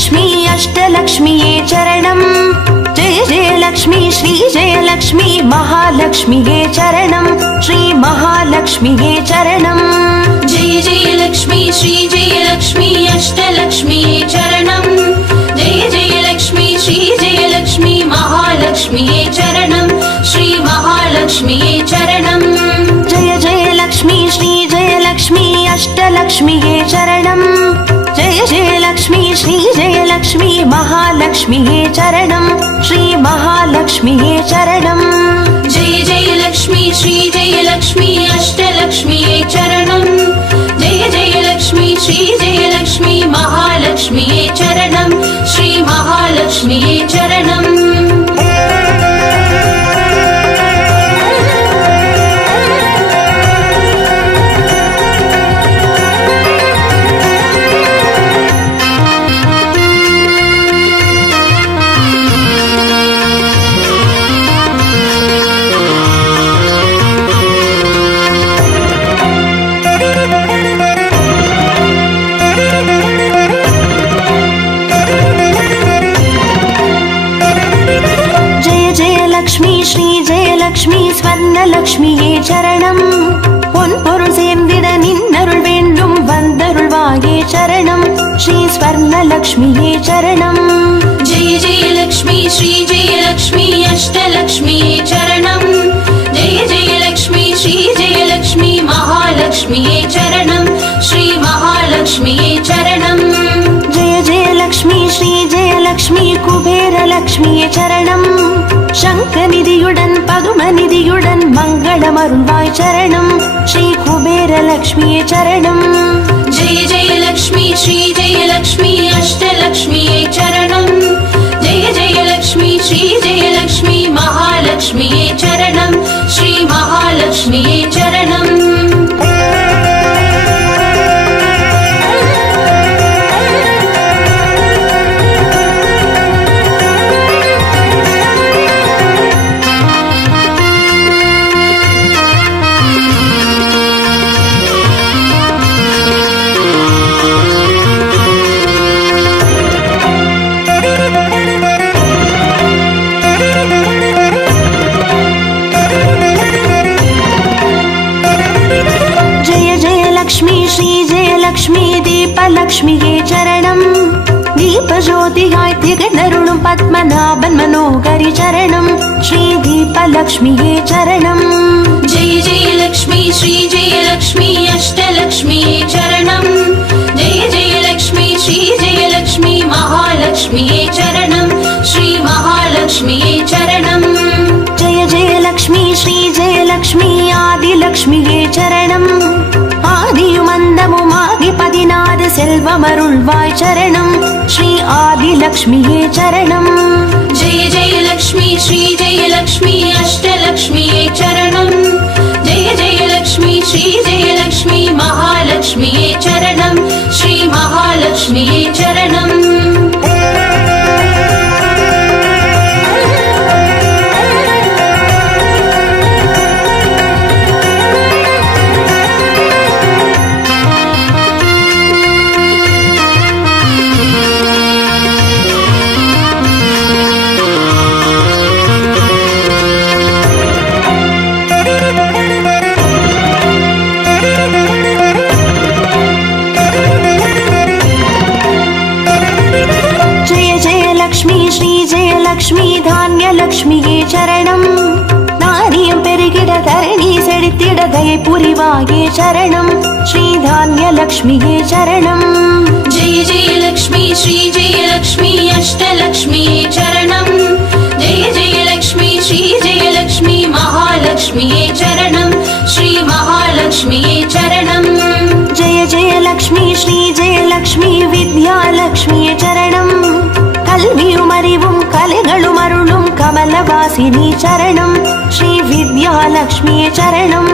जयलक्ष्मी अष्टलक्ष्मीये चरणम् जय जयलक्ष्मी श्री जयलक्ष्मी महालक्ष्मीये चरणम् श्री महालक्ष्मीये चरणम् जय जयलक्ष्मी श्री जयलक्ष्मी अष्टलक्ष्मीये चरणम् जय जयलक्ष्मी श्री जयलक्ष्मी महालक्ष्मीये चरणम् श्री महालक्ष्मीये चरणम् जय जयलक्ष्मी श्री जयलक्ष्मी अष्टलक्ष्मीये चरणम् जय जयलक्ष्मी श्री जयलक्ष्मी महालक्ष्मीये चरणम् श्री महालक्ष्मीये चरणम् जय जयलक्ष्मी श्री जयलक्ष्मी अष्टलक्ष्मीये चरणम् जय जयलक्ष्मी श्री जयलक्ष्मी महालक्ष्मीये चरणम् श्री महालक्ष्मीये चरणम् லக்ஷ்மி ஸ்வர்ணலக்ஷ்மியே சரணம் பொன் பொருள் சேர்ந்திட நின்னருள் வேண்டும் வந்தருள்வாயே சரணம் ஸ்ரீ ஸ்வர்ணலக்ஷ்மியே சரணம் ஜெய ஜெயலக்ஷ்மி ஸ்ரீ ஜெயலக்ஷ்மி அஷ்டலக்ஷ்மியே சரணம் ஜெய ஜெயலக்ஷ்மி ஸ்ரீ ஜெயலக்ஷ்மி மகாலக்ஷ்மியே சரணம் ஸ்ரீ மகாலக்ஷ்மியே சரணம் ஜெய ஜெயலக்ஷ்மி ஸ்ரீ ஜெயலக்ஷ்மி குபேரலக்ஷ்மியே சரணம் சங்கநிதியுடன் பதுமநிதியுடன் மங்களமருள்வாய் சரணம் ஸ்ரீ குபேரலக்ஷ்மியே சரணம் ஜெய ஜெயலக்ஷ்மி ஸ்ரீ ஜெயலக்ஷ்மி அஷ்டலக்ஷ்மியே சரணம் ஜெய ஜெயலக்ஷ்மி ஸ்ரீ ஜெயலக்ஷ்மி மகாலக்ஷ்மியே சரணம் ஸ்ரீ மகாலக்ஷ்மியே சரணம் லக்ஷ்மி தீபலக்ஷ்மியே சரணம் தீபஜோதியாய் திகழருளும் பத்மநாபன் மனோகரி சரணம் ஸ்ரீ தீபலக்ஷ்மியே சரணம் ஜெய ஜெயலக்ஷ்மி ஸ்ரீ ஜெயலக்ஷ்மி அஷ்டலக்ஷ்மியே சரணம் ஜெய ஜெயலக்ஷ்மி ஸ்ரீ ஜெயலக்ஷ்மி மகாலக்ஷ்மியே சரணம் ஸ்ரீ மகாலக்ஷ்மியே சரணம் ஜெய ஜெயலக்ஷ்மி ஸ்ரீ ஜெயலக்ஷ்மி ஆதிலக்ஷ்மியே சரணம் ஆதியுமந்தமுமாகி 16 செல்வமருள்வாய் சரணம் ஸ்ரீ ஆதிலக்ஷ்மியே சரணம் ஜெய ஜெயலக்ஷ்மி ஸ்ரீ ஜெயலக்ஷ்மி அஷ்டலக்ஷ்மியே சரணம் ஜெய ஜெயலக்ஷ்மி ஸ்ரீ ஜெயலக்ஷ்மி மகாலக்ஷ்மியே சரணம் ஸ்ரீ மகாலக்ஷ்மியே சரணம் லக்ஷ்மி தானியலக்ஷ்மியே சரணம் நாரியம் பெருகிட தரணி செழித்திட தயை புரிவாயே சரணம் ஸ்ரீ தானியலக்ஷ்மியே சரணம் ஜெய ஜெயலக்ஷ்மி ஸ்ரீ ஜெயலக்ஷ்மி அஷ்டலக்ஷ்மியே சரணம் ஜெய ஜெயலக்ஷ்மி ஸ்ரீ ஜெயலக்ஷ்மி மகாலக்ஷ்மியே சரணம் ஸ்ரீ மகாலக்ஷ்மியே சரணம் ஜெய ஜெயலக்ஷ்மி ஸ்ரீ ஜெயலக்ஷ்மி வித்யாலக்ஷ்மியே சரணம் கல்வியும் அறிவும் கலைகளும் அருளும் கமலவாசினி சரணம் ஸ்ரீ வித்யாலக்ஷ்மியே சரணம்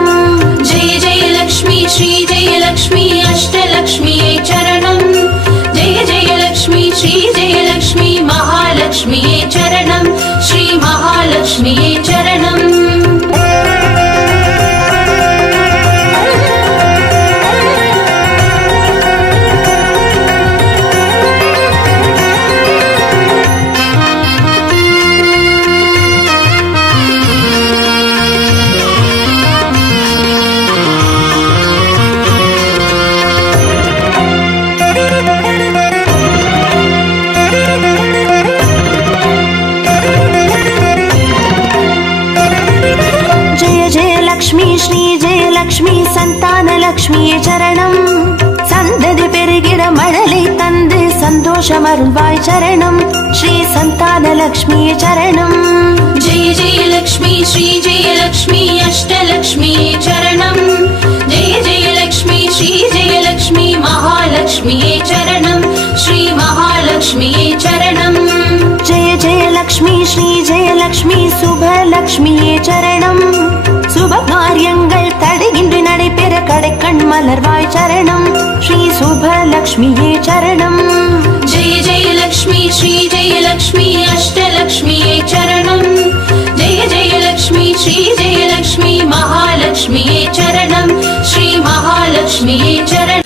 ஜெய ஜெயலக்ஷ்மி ஸ்ரீ ஜெயலக்ஷ்மி அஷ்டலக்ஷ்மியே சரணம் ஜெய ஜெயலக்ஷ்மி ஸ்ரீ ஜெயலக்ஷ்மி மகாலக்ஷ்மியே சரணம் ஸ்ரீ மகாலக்ஷ்மியே சரணம் அருள்வாய் சரணம் ஸ்ரீ சந்தானலக்ஷ்மியே சரணம். जय जय लक्ष्मी श्री जय लक्ष्मी अष्टलक्ष्मी चरणं जय जय लक्ष्मी श्री जय लक्ष्मी महालक्ष्मी चरणं श्री महालक्ष्मी चरणं. जय जय लक्ष्मी श्री जय लक्ष्मी சுபலக்ஷ்மியே சரணம். சுப காரியங்கள் தடையின்றி நடைபெற கடைக்கண் மலர்வாய் சரணம் ஸ்ரீ சுபலக்ஷ்மியே சரணம். जय जय लक्ष्मी श्री जय लक्ष्मी अष्टलक्ष्मी चरणं जय जय लक्ष्मी श्री जय लक्ष्मी महालक्ष्मी चरणं श्री महालक्ष्मी चरणं.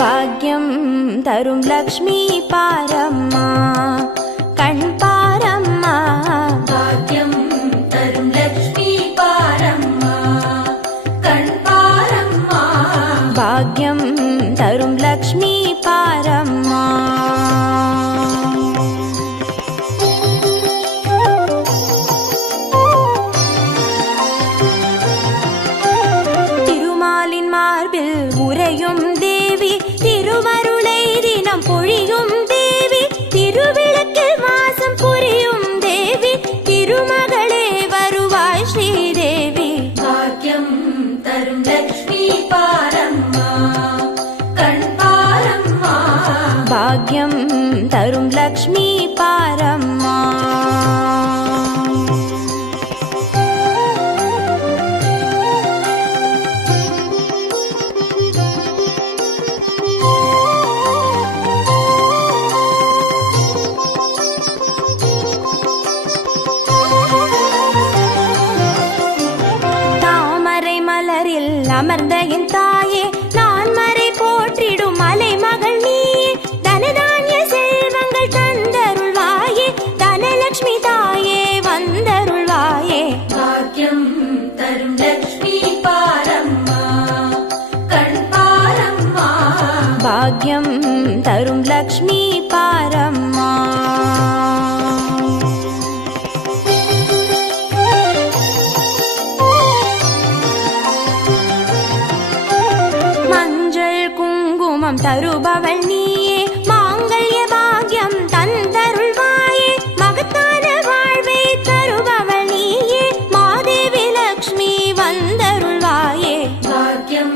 பாக்யம் தரும் லக்ஷ்மி பாரம்மா கண் பாரம்மா. भाग्यं तरुं लक्ष्मी पारम्मा कण् पारम्मा. பாக்யம் தரும் லக்ஷ்மி பாரம்மா. திருமாலின் மார்பில் உறையும் தேவி திருவருளை தினம் பொழியும் தேவி திருவிளக்கில் வாசம் புரியும் தேவி திருமகளே வருவாய் ஸ்ரீதேவி. भाग्यं तरुं लक्ष्मी पारम्मा कण् पारम्मा. பாக்யம் தரும் லக்ஷ்மி பாரம்மா. தாமரை மலரில் அமர்ந்த என் தாயே நான் மறை போற்றிடும் மலை மகள் நீயே தனதானிய செல்வங்கள் தந்தருள்வாயே தனலட்சுமி தாயே வந்தருள்வாயே. भाग्यं तरुं लक्ष्मी पारम्मा कण् पारम्मा. பாக்யம் தரும் லக்ஷ்மி பாரம்மா. மஞ்சள் குங்குமம் தருபவள் நீயே மாங்கல்ய பாக்யம் தந்தருள்வாயே மகத்தான வாழ்வை தருபவள் நீயே மாதேவி லக்ஷ்மி வந்தருள்வாயே. भाग्यं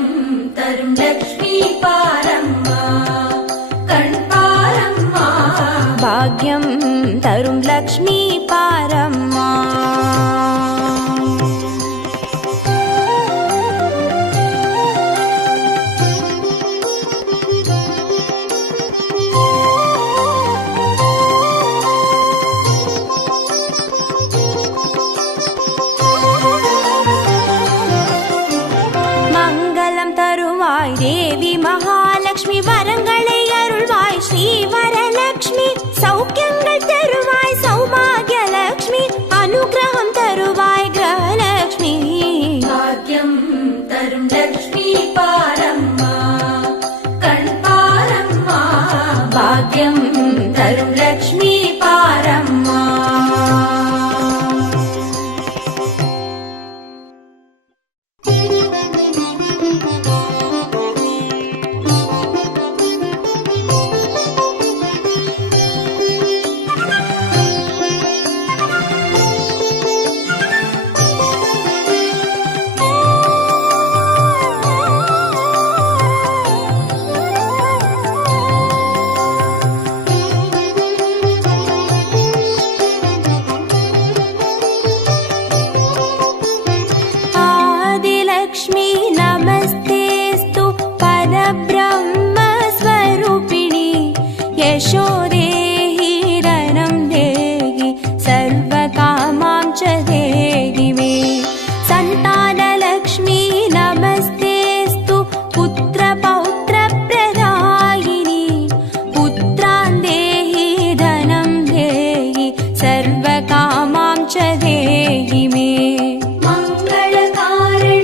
तरुं लक्ष्मी पारम्मा कण् पारम्मा. பாக்யம் தரும் லக்ஷ்மி பாரம்மா. மங்களம் தருவாய் தேவி மகாலட்சுமி வரங்களை அருள்வாய் ஸ்ரீ வரலட்சுமி சௌக்கியங்கள் தருவாய் சௌபாகிய லட்சுமி அனுகிரகம் தருவாய் கிரகலட்சுமி. भाग्यं तरुं लक्ष्मी पारम्मा कण् पारम्मा. பாக்யம் தரும் லக்ஷ்மி பாரம்மா. आदिलक्ष्मी नमस्तेस्तु परब्रह्मस्वरूपिणी यशो देहि धनं देहि सर्वकामां च देहि मे. सन्तानलक्ष्मी नमस्तेस्तु पुत्रपौत्रप्रदायिनी पुत्रान् देहि धनं देहि सर्वकामां च देहि मे. मङ्गलकारिणी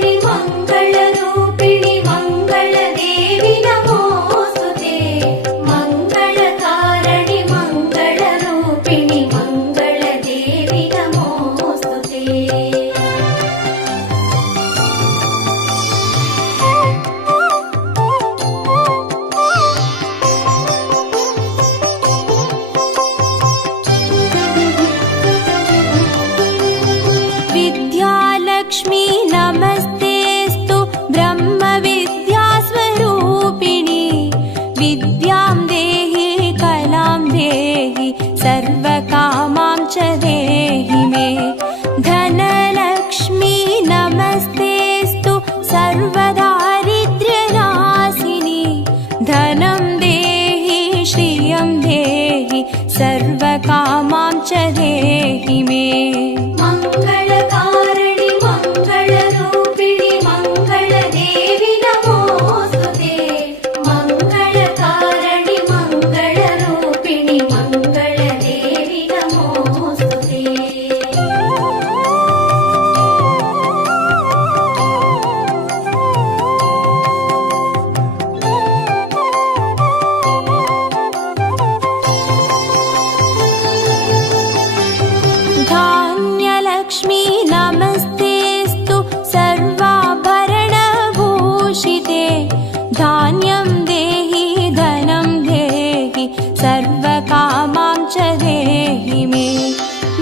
सर्वकामां च देहि मे। मङ्गलकारिणि मङ्गलरूपिणि मङ्गलदेवि नमोऽस्तुते। मङ्गलकारिणि मङ्गलरूपिणि मङ्गलदेवि नमोऽस्तुते। धान्यलक्ष्मी नमस्तेऽस्तु सर्वाभरणभूषिते। धान्यं देहि धनं देहि सर्वकामां च देहि मे।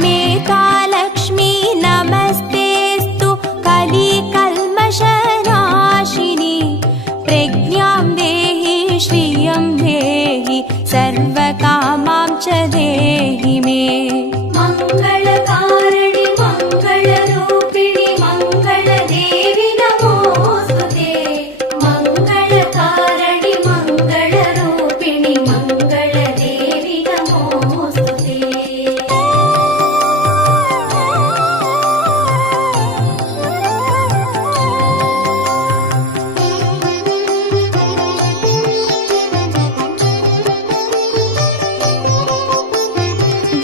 मेधालक्ष्मी नमस्तेऽस्तु कलिकल्मषनाशिनी। प्रज्ञां देहि श्रियं देहि सर्वकामां च देहि मे। मङ्गलकारिणि मङ्गलरूपिणि मङ्गलदेवि नमोऽस्तुते। मङ्गलकारिणि मङ्गलरूपिणि मङ्गलदेवि नमोऽस्तुते।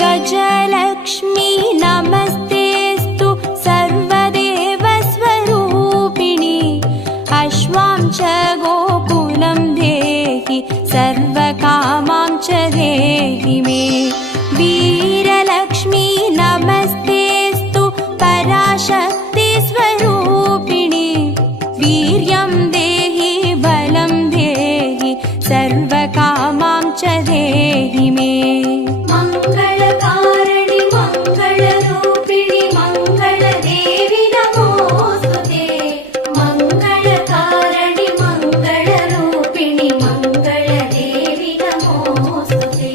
गजलक्ष्मी नमस्तेऽस्तु सर्वदेवस्वरूपिणि। अश्वां च गोकुलं देहि सर्वकामां च देहि मे। वीरलक्ष्मी नमस्तेऽस्तु पराशक्तिस्वरूपिणि। वीर्यं देहि बलं देहि सर्वकामां च देहि मे। मङ्गलकारिणि मङ्गलरूपिणि मङ्गलदेवि नमोऽस्तुते। मङ्गलकारिणि मङ्गलरूपिणि मङ्गलदेवि नमोऽस्तुते।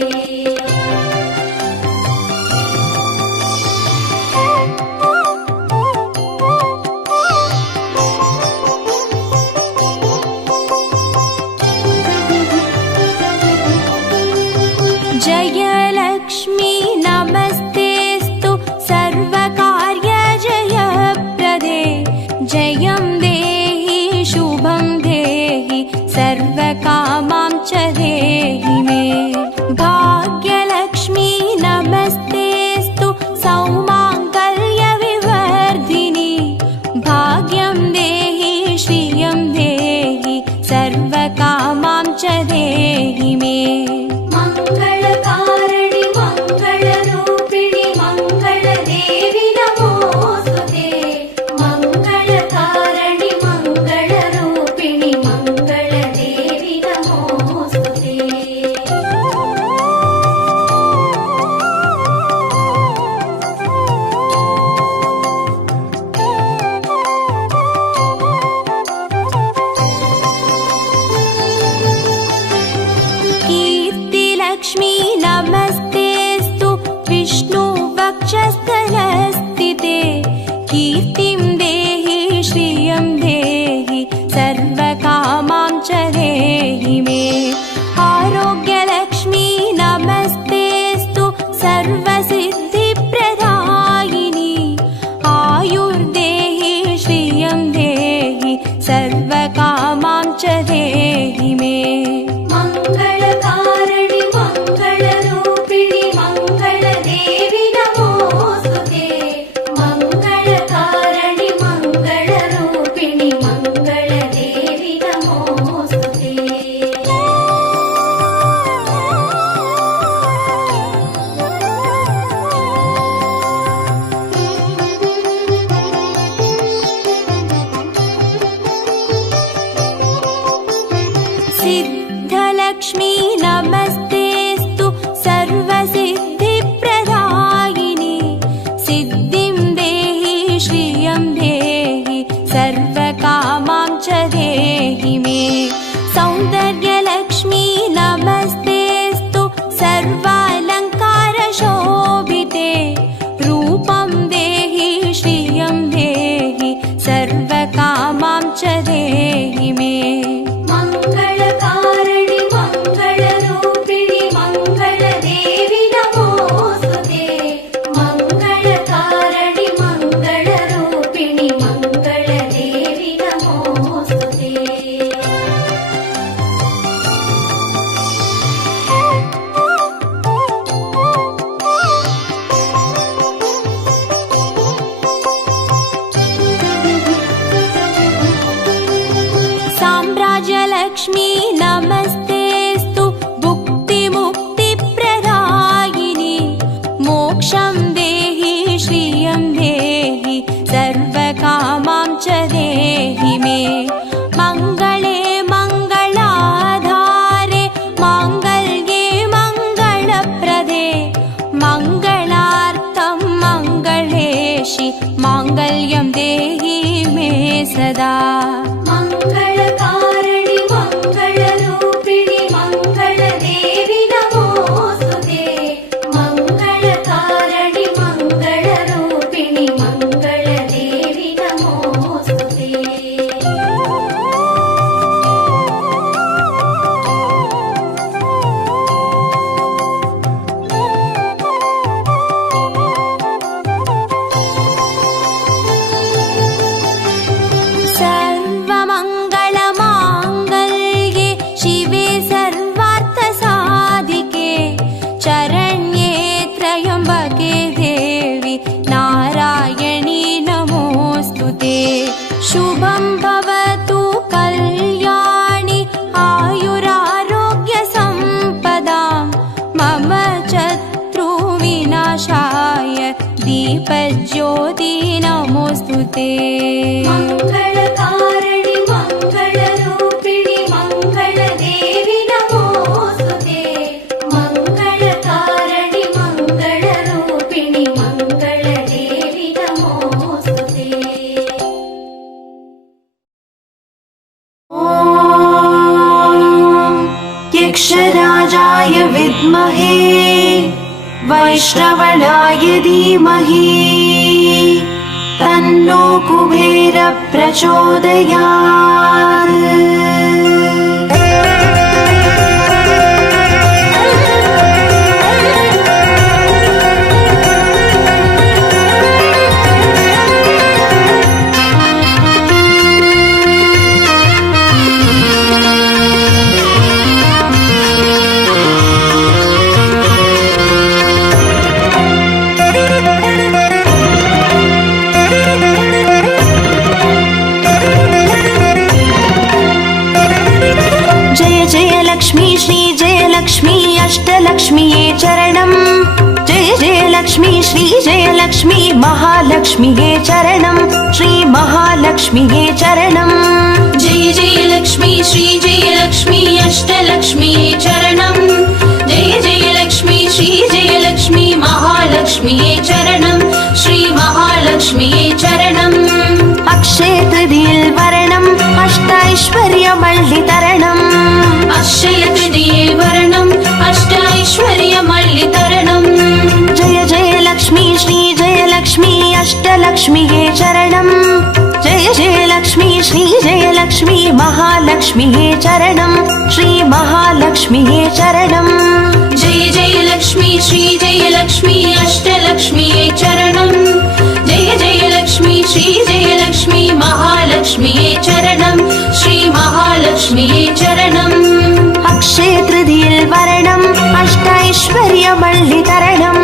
जयलक्ष्मी नमस्तेऽस्तु सर्वकार्यजयप्रदे। जयं देहि शुभं देहि सर्वकामां च देहि मे। भाग्यलक्ष्मी नमस्तेऽस्तु सौमाङ्गल्यविवर्धिनि। भाग्यं देहि श्रियं देहि सर्वकामां च देहि मे। मङ्गलकारिणि मङ्गलरूपिणि मङ्गलदेवि नमोऽस्तुते। मङ्गलकारिणि मङ्गलरूपिणि मङ्गलदेवि नमोऽस्तुते। कीर्तिलक्ष्मी नमस्तेऽस्तु विष्णुवक्षस्थलस्थिते। कीर्तिं देहि श्रियं देहि सर्वकामां च देहि मे। आरोग्यलक्ष्मी नमस्तेऽस्तु सर्वसिद्धिप्रदायिनी। आयुर्देहि श्रियं देहि सर्वकामां च देहि मे। मङ्गलकारिणि मङ्गलरूपिणि मङ्गलदेवि नमोऽस्तुते। मङ्गलकारिणि मङ्गलरूपिणि मङ्गलदेवि नमोऽस्तुते। सिद्धलक्ष्मी नमस्तेऽस्तु सर्वसिद्धिप्रदायिनी। सिद्धिं देहि श्रियं देहि सर्वकामां च देहि मे। सौन्दर्यलक्ष्मी नमस्तेऽस्तु सर्वालङ्कारशोभिते। रूपं देहि श्रियं देहि सर्वकामां च देहि मे। मङ्गलकारिणि मङ्गल महालक्ष्मी नमस्तेस्तु भुक्तिमुक्तिप्रदायिनि मोक्षं देहि श्रियं देहि सर्वकामां च देहि मे मङ्गले मङ्गलाधारे माङ्गल्ये मङ्गलप्रदे मङ्गलार्थं मङ्गलेशि माङ्गल्यं देहि मे सदा मङ्गलकारिणि मङ्गलरूपिणि मङ्गलदेवि नमोऽस्तुते मङ्गलकारिणि मङ्गलरूपिणि मङ्गलदेवि नमोऽस्तुते सर्वमङ्गलमाङ्गल्ये शिवे सर्वार्थसाधिके शरण्ये त्र्यम्बके देवि नारायणी नमोऽस्तु ते शुभं भवतु कल्याणि आयुरारोग्यसम्पदां मम शत्रुविनाशाय दीपज्योति नमोऽस्तु ते मङ्गलकारिणि मङ्गलरूपिणि मङ्गलदेवि नमोऽस्तुते मङ्गलकारिणि मङ्गलरूपिणि मङ्गलदेवि नमोऽस्तुते यक्षराजाय विद्महे वैश्रवणाय धीमहि तन्नो कुबेर प्रचोदयात् श्री अष्टलक्ष्मीये चरणम् जय जय लक्ष्मी श्री जय लक्ष्मी महालक्ष्मीये चरणम् श्री महालक्ष्मीये चरणम् जय जय लक्ष्मी श्री जय लक्ष्मी अष्टलक्ष्मीये चरणम् जय जय लक्ष्मी श्री जय लक्ष्मी महालक्ष्मीये चरणम् श्री महालक्ष्मीये चरणम् अक्षय तृतीये वरणम् अष्टैश्वर्यमल्लितरणम् अक्षय तृतीये वरणम् अष्टैश्वर्यमल्लितरणम् जय जय लक्ष्मी श्री जय लक्ष्मी अष्टलक्ष्मीये चरणम् जय जय लक्ष्मी श्री जय लक्ष्मी महालक्ष्मीये चरणम् श्री महालक्ष्मीये चरणम् जय जय लक्ष्मी श्री जय लक्ष्मी अष्टलक्ष्मीये चरणम् जय जय लक्ष्मी श्री जय लक्ष्मी महालक्ष्मीये चरणम् श्री महालक्ष्मीये चरणम् अक्षय तृतीये वरणम् अष्टैश्वर्यमल्लितरणम्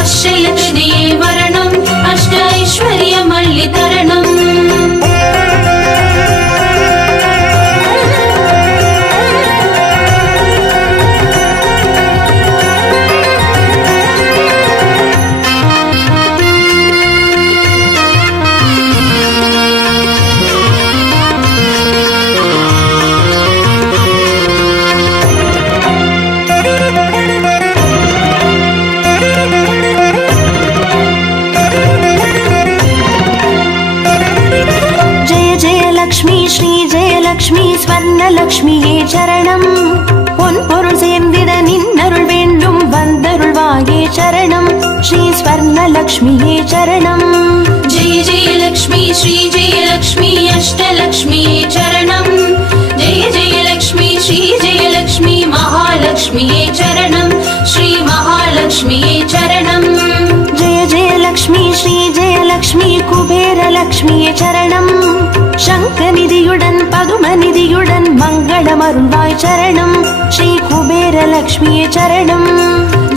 अक्षय तृतीये वरणम् अष्टैश्वर्यमल्लितरणम् லக்ஷ்மி ஸ்வர்ணலக்ஷ்மியே சரணம் பொன் பொருள் சேர்ந்திட நின்னருள் வேண்டும் வந்தருள்வாயே சரணம் ஸ்ரீ ஸ்வர்ணலக்ஷ்மியே சரணம் जय जय लक्ष्मी श्री जय लक्ष्मी अष्टलक्ष्मीये चरणम् जय जय लक्ष्मी श्री जय लक्ष्मी महालक्ष्मीये चरणम् श्री महालक्ष्मीये चरणम् जय जय लक्ष्मी श्री जय लक्ष्मी कुबेर लक्ष्मीये चरणम् शङ्खनिधियुடன் பதுமநிதியுடன் மங்களமருள்வாய் சரணம் ஸ்ரீ குபேர லக்ஷ்மியே சரணம்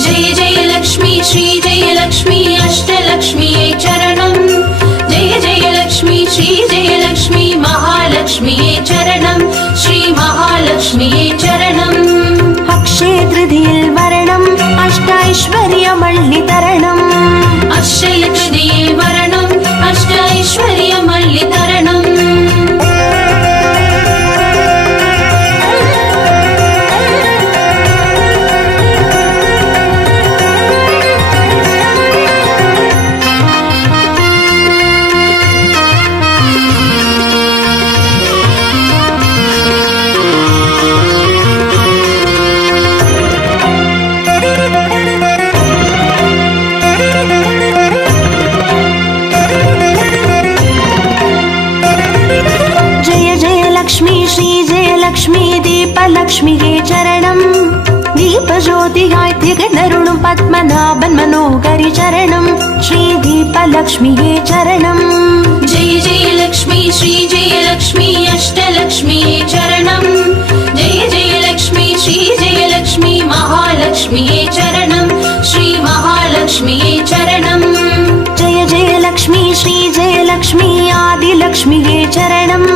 जय जय लक्ष्मी श्री जय लक्ष्मी अष्टलक्ष्मीये चरणम् जय जय लक्ष्मी श्री जय लक्ष्मी महालक्ष्मीये चरणम् श्री महालक्ष्मीये महालक्ष्म्ये चरणम् अक्षय तृतीयिल वरणम् अष्टैश्वर्यमल्लितरणम् अक्षय तृतीये वरणम् अष्टैश्वर्यमल्लितरणम् दीपलक्ष्म्ये चरणम् दीपज्योतियाय तिगणरुणुं पद्मनाभन् मनोहरि चरणम् श्री दीपलक्ष्म्ये चरणम् जय जय लक्ष्मी श्री जय लक्ष्मी अष्टलक्ष्म्ये चरणम् जय जय लक्ष्मी श्री जय लक्ष्मी महालक्ष्म्ये चरणम् श्री महालक्ष्म्ये चरणम् जय जय लक्ष्मी श्री जय लक्ष्मी आदिलक्ष्म्ये चरणम्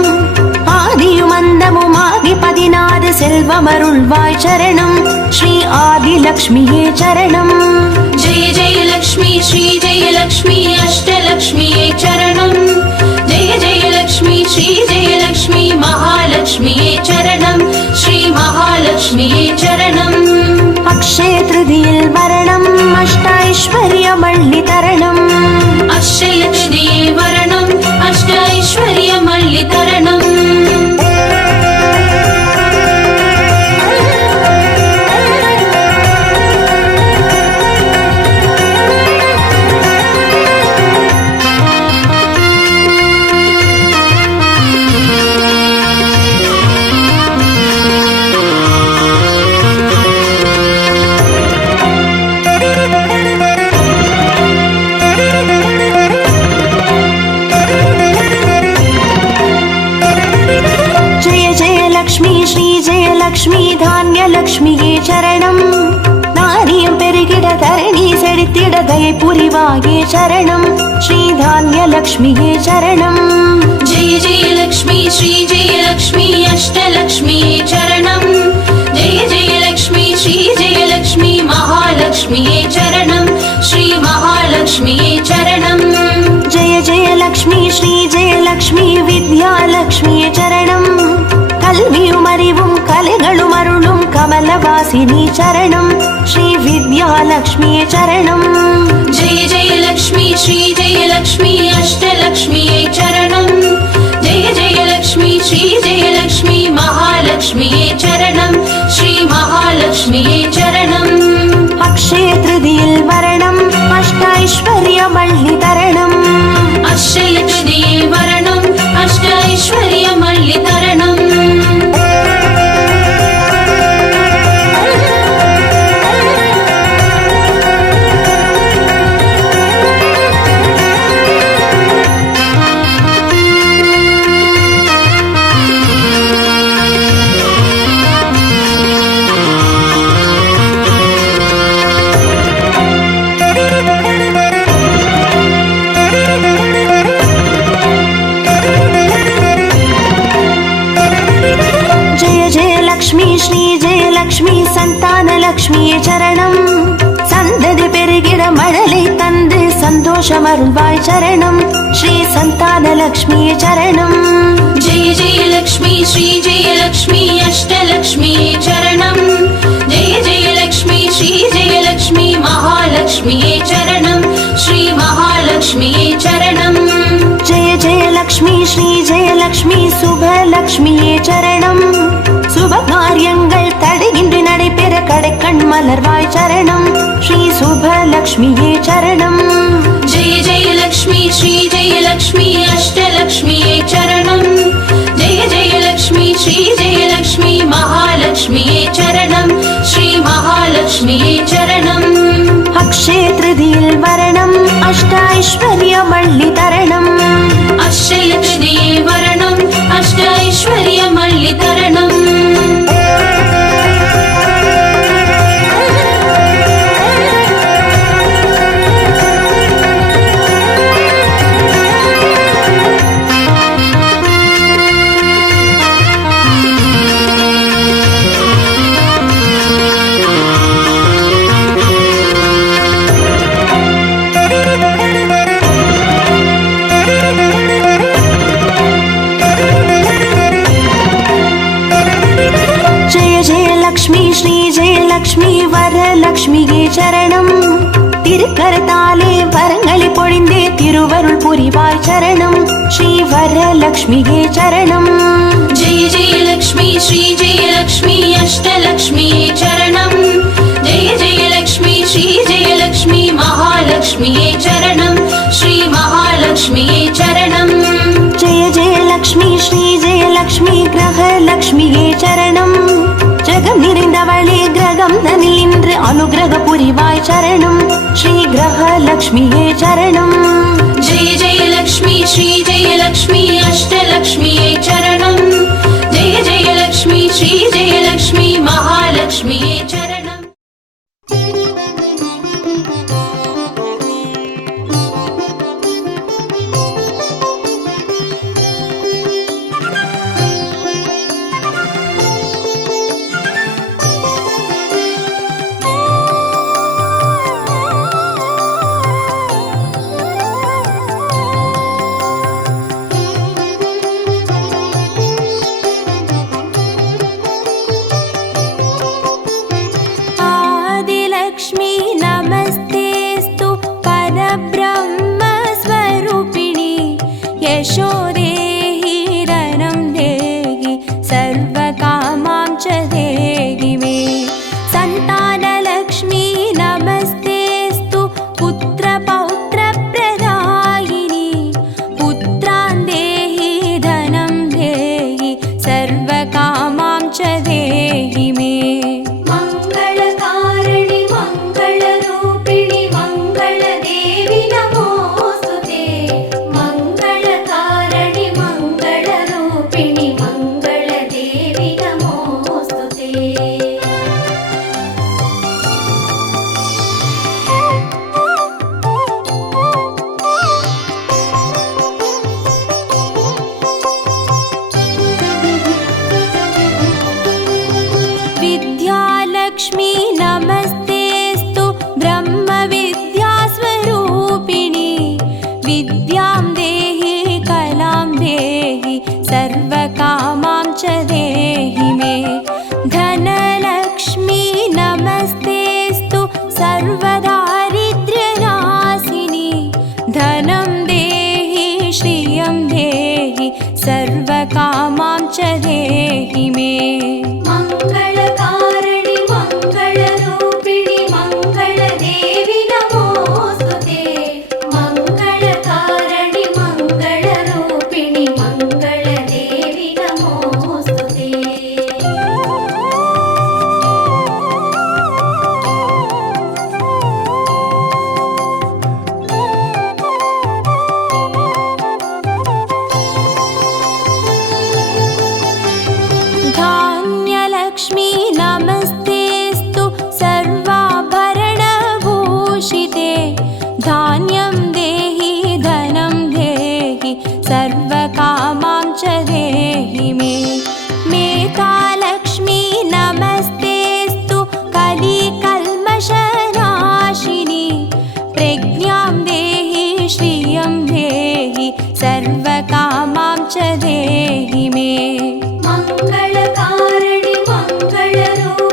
ஆதியுமந்தமுமாகி 16 செல்வமருள்வாய் சரணம் ஸ்ரீ ஆதிலக்ஷ்மியே சரணம் जय जय लक्ष्मी श्री जय लक्ष्मी अष्टलक्ष्म्ये चरणम् जय जय लक्ष्मी श्री जय लक्ष्मी महालक्ष्म्ये चरणम् श्री महालक्ष्म्ये चरणम् अक्षय तृतीयिल वरणम् अष्टैश्वर्यमल्लितरणम् अक्षय तृतीये वरणम् अष्टैश्वर्यमल्लितरणम् லக்ஷ்மி தானியலக்ஷ்மியே சரணம் நாரியம் பெருகிட தரணி செழித்திட தயை புரிவாயே சரணம் ஸ்ரீ தானியலக்ஷ்மியே சரணம் जय जय लक्ष्मी श्री जय लक्ष्मी अष्टलक्ष्म्ये चरणम् जय जय लक्ष्मी श्री जय लक्ष्मी महालक्ष्म्ये चरणम् श्री महालक्ष्म्ये चरणम् जय जय लक्ष्मी श्री जय लक्ष्मी विद्यालक्ष्मिये चरणम् கல்வியும் அறிவும் கலைகளும் அருளும் கமலவாசினி சரணம் ஸ்ரீ வித்யாலக்ஷ்மியே சரணம் जय जय लक्ष्मी श्री जय लक्ष्मी अष्टलक्ष्म्ये चरणम् जय जय लक्ष्मी श्री जय लक्ष्मी महालक्ष्म्ये चरणम् श्री महालक्ष्म्ये चरणम् अक्षय तृतीयिल वरणम् अष्टैश्वर्यमल्लितरणम् अक्षय तृतीये वरणम् अष्टैश्वर्यमल्लितरणम् சந்தானலக்ஷ்மியே சரணம் சந்ததி பெருகிட மழலை தந்து சந்தோஷமருள்வாய் சரணம் ஸ்ரீ சந்தானலக்ஷ்மியே சரணம் जय जय लक्ष्मी श्री जय लक्ष्मी अष्टलक्ष्म्ये चरणम् जय जय लक्ष्मी श्री जय लक्ष्मी महालक्ष्म्ये चरणम् श्री महालक्ष्म्ये चरणम् जय जय लक्ष्मी श्री जय लक्ष्मी சுபலக்ஷ்மியே சரணம் சுப காரியங்கள் தடையின்றி நடைபெற கடைக்கண் மலர்வாய் சரணம் ஸ்ரீ சுபலக்ஷ்மியே சரணம் जय जय लक्ष्मी श्री जय लक्ष्मी अष्टलक्ष्म्ये चरणम् जय जय लक्ष्मी श्री जय लक्ष्मी महालक्ष्म्ये चरणम् श्री महालक्ष्म्ये चरणम् अक्षय तृतीयिल वरणम् अष्टैश्वर्यमल्लितरणम् अक्षय तृतीये वरणम् अष्टैश्वर्यमल्लितरणम् திருக்கரத்தாலே வரங்களை பொழிந்தே திருவருள் புரிவாய் சரணம். ஸ்ரீ வரலக்ஷ்மியே சரணம். जय जय लक्ष्मी श्री जय लक्ष्मी अष्टलक्ष्मी चरणं. जय जय लक्ष्मी श्री जय लक्ष्मी महालक्ष्मी चरणं. श्री महालक्ष्मी चरणं. जय जय लक्ष्मी श्री जय लक्ष्मी கிரகலக்ஷ்மியே சரணம். ஜெகம் நிறைந்தவளே கிரகம் தனில் நின்று அனுகிரக புரிவாய் சரணம். ஸ்ரீ கிரகலக்ஷ்மியே சரணம். जय जय लक्ष्मी श्री जय लक्ष्मी अष्टलक्ष्मी चरणं. जय जय लक्ष्मी श्री जय लक्ष्मी महालक्ष्मी चरणं. आदिलक्ष्मी नमस्तेस्तु परब्रह्मस्वरूपिणी यशो देहि रनं देहि सर्वकामां च देहि मे. सन्तानलक्ष्मी नमस्तेस्तु पुत्रपौत्रप्रदायिनी पुत्रान् देहि धनं देहि सर्वकामां च देहि मे. मंगलकारिणि मंगलरूपिणि मंगलदेवि नमोस्तुते. मंगलकारिणि मंगलरूपिणि मंगलदेवि नमोस्तुते. विद्यालक्ष्मी नमस्तेस्तु ब्रह्मविद्यास्वरूपिणी विद्यां देहि कलां देहि सर्वकामां च देहि मे. धनलक्ष्मी नमस्तेस्तु सर्वदारिद्र्यनाशिनी धनं देहि श्रियं देहि सर्वकामां च देहि मे. मंगलकारिणि मंगलरूपिणि मंगलदेवि नमोस्तुते. मंगलकारिणि मंगलरूपिणि मंगलदेवि नमोस्तुते. धान्यलक्ष्मी नमस्तेस्तु सर्वाभरणभूषिते धान्यं देहि धनं देहि सर्वकामां च देहि मे. मेधालक्ष्मी नमस्तेस्तु कलिकल्मषनाशिनी प्रज्ञां देहि श्रियं देहि सर्वकामां च देहि मे. मंगलकारिणि मंगलरूपिणि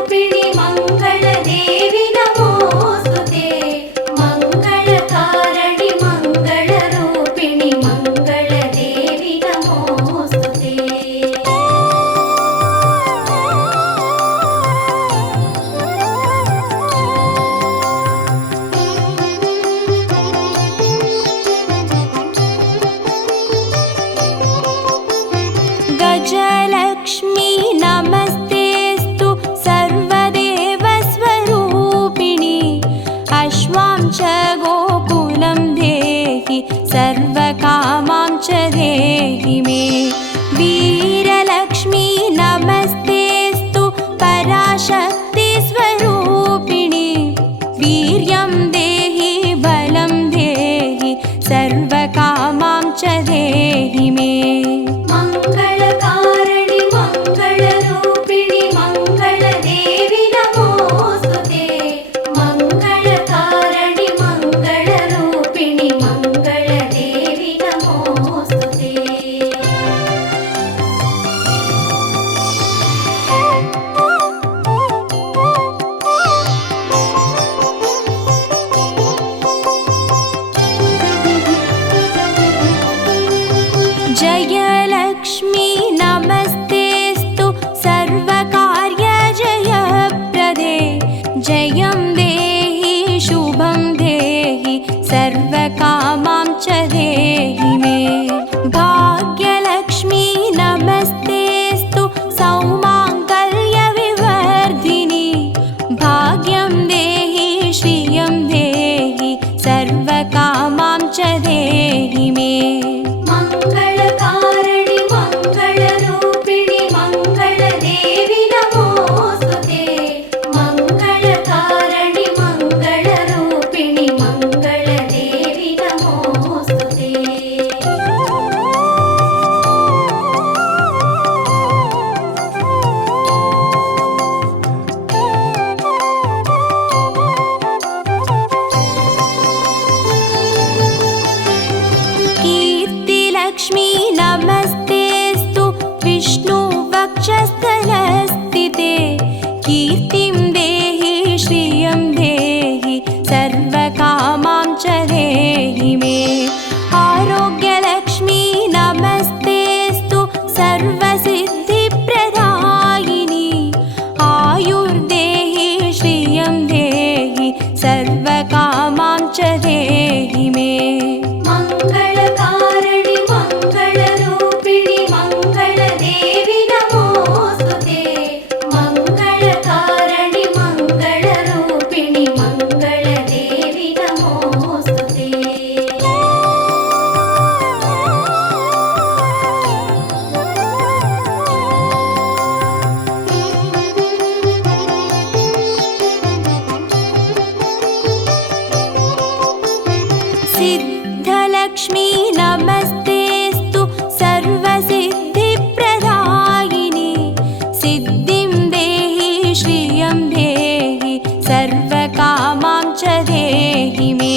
श्रियं देहि सर्वकामां च देहि मे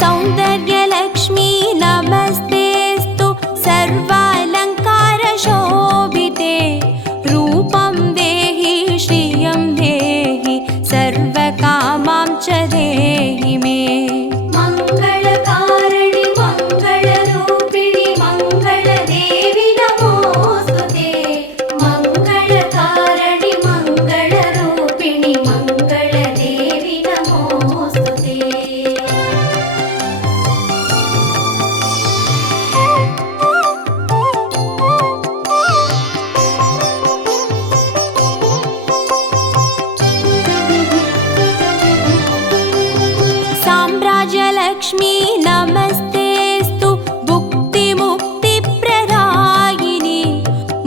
सौन्दर्यलक्ष्मी नमस्तेऽस्तु सर्वालङ्कारशोभिते रूपं देहि श्रियं देहि सर्वकामां च देहि मे मङ्गलकारिणि मङ्गलरूपिणि मङ्गलदेवि नमोऽस्तुते मङ्गलकारिणि मङ्गलरूपिणि मङ्गलदेवि नमोऽस्तुते साम्राज्यलक्ष्मी नमस्तेऽस्तु भुक्तिमुक्तिप्रदायिनि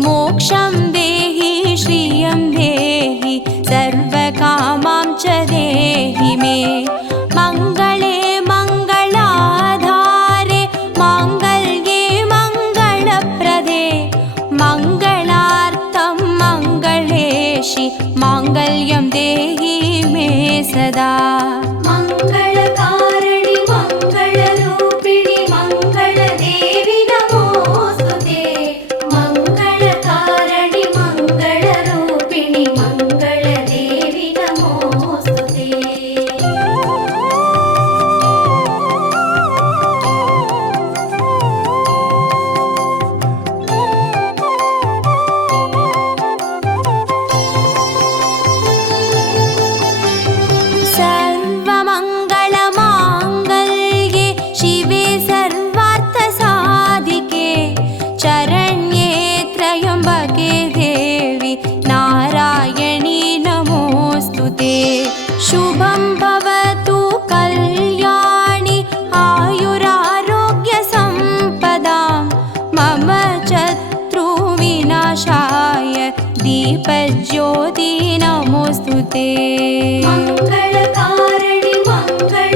मोक्षं देहि श्रियं देहि सर्वकामां च देहि मे मङ्गले मङ्गलाधारे माङ्गल्ये मङ्गलप्रदे मङ्गलार्थं मङ्गलेशि माङ्गल्यं देहि मे सदा मङ्गलकारिणि मङ्गलरूपिणि मङ्गलदेवि नमोऽस्तुते मङ्गलकारिणि मङ्गलरूपिणि मङ्गलदेवि नमोऽस्तुते सर्वमङ्गलमाङ्गल्ये शिवे सर्वार्थसाधिके चरण्ये त्र्यम्बके देवि नारायणी नमोऽस्तु ते शुभं भवतु कल्याणि आयुरारोग्यसम्पदां मम शत्रुविनाशाय दीपज्योति नमोऽस्तु ते मङ्गलकारिणि मङ्गल